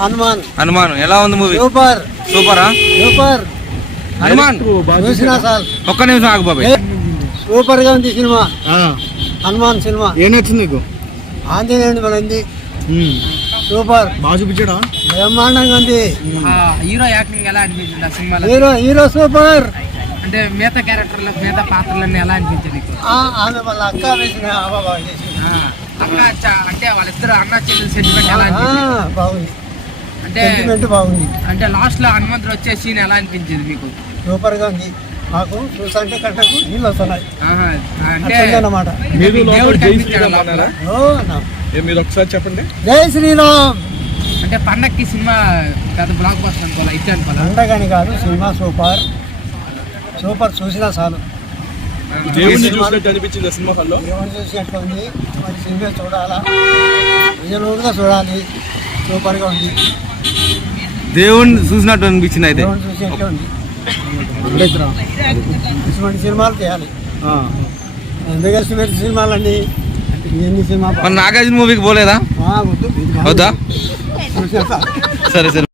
హనుమాన్. హనుమాన్ ఎలా ఉంది movie? Super సూపరా? Super. Hanuman చూసినా సార్. ఒక్క నిమిషం ఆగు బాబాయ్. సూపర్ గా ఉంది సినిమా. హనుమాన్ సినిమా ఏం నచ్చింది నీకు? ఆంజనేయుడు పడింది. సూపర్. బాగా చూపించాడా? బ్రహ్మాండంగా ఉంది. హీరో యాక్టింగ్ ఎలా అనిపించింది ఆ సినిమాలో? Hero super. అంటే మిగతా క్యారెక్టర్లు మిగతా పాత్రలన్నీ ఎలా అనిపించింది నీకు? ఆమె వాళ్ళ అక్క వేసిన అక్క అంటే వాళ్ళిద్దరు అన్న చెల్లెలు సెంటిమెంట్ ఎలా అనిపించింది? బాగుంది. అంటే సెంటిమెంట్ బాగుంది. అంటే లాస్ట్ లో హనుమంతుడు వచ్చే సీన్ ఎలా అనిపించింది మీకు? సూపర్ గా ఉంది. మాకు చూసాంటే కట్టకు నీళ్ళు వస్తున్నాయి అంటే అన్నమాట. దేవుడు కనిపించాడు లోపల. మీరు ఒకసారి చెప్పండి. జై శ్రీరామ్. అంటే పండక్కి సినిమా పెద్ద బ్లాక్ బస్టర్ అనుకోవాలి, ఇట్లా అనుకోవాలి. పండగని కాదు, సినిమా సూపర్. సూపర్. చూసినా చాలు. దేవుడిని చూసినట్టు అనిపించింది సినిమా హాల్లో. దేవుని చూసినట్టు ఉంది. మరి సినిమా చూడాలా, రిజల్ట్గా చూడాలి. సూపర్గా ఉంది. దేవుణ్ణి చూసినట్టు అనిపించింది అయితే. దేవుని చూసినట్టు ఉంది. ఇటువంటి సినిమాలు చేయాలి. ఎందుకు ఇటువంటి సినిమాలండి? ఎన్ని సినిమా నాగార్జున మూవీకి పోలేదా? వద్దు. వద్దా? సరే సరే.